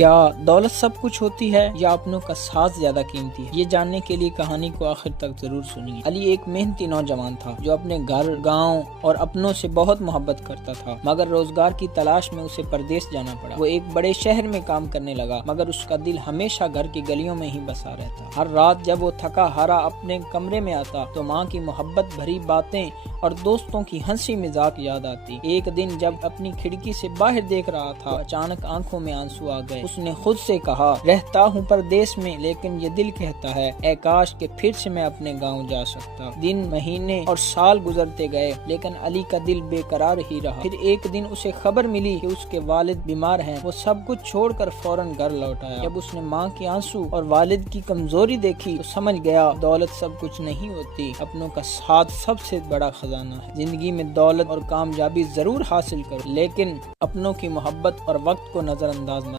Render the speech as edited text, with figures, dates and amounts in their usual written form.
क्या दौलत सब कुछ होती है या अपनों का साथ ज्यादा कीमती है? ये जानने के लिए कहानी को आखिर तक जरूर सुनिए। अली एक मेहनती नौजवान था जो अपने घर, गांव और अपनों से बहुत मोहब्बत करता था, मगर रोजगार की तलाश में उसे परदेश जाना पड़ा। वो एक बड़े शहर में काम करने लगा, मगर उसका दिल हमेशा घर की गलियों में ही बसा रहता। हर रात जब वो थका हारा अपने कमरे में आता तो माँ की मोहब्बत भरी बातें और दोस्तों की हंसी मजाक याद आती। एक दिन जब अपनी खिड़की से बाहर देख रहा था, अचानक आंखों में आंसू आ गए। उसने खुद से कहा, रहता हूँ परदेश में, लेकिन ये दिल कहता है ऐ काश के फिर से मैं अपने गाँव जा सकता। दिन, महीने और साल गुजरते गए, लेकिन अली का दिल बेकरार ही रहा। फिर एक दिन उसे खबर मिली कि उसके वालिद बीमार हैं। वो सब कुछ छोड़कर फौरन घर लौट आया। जब उसने माँ के आंसू और वालिद की कमजोरी देखी तो समझ गया दौलत सब कुछ नहीं होती, अपनों का साथ सबसे बड़ा खजाना है। जिंदगी में दौलत और कामयाबी जरूर हासिल करो, लेकिन अपनों की मोहब्बत और वक्त को नजरअंदाज न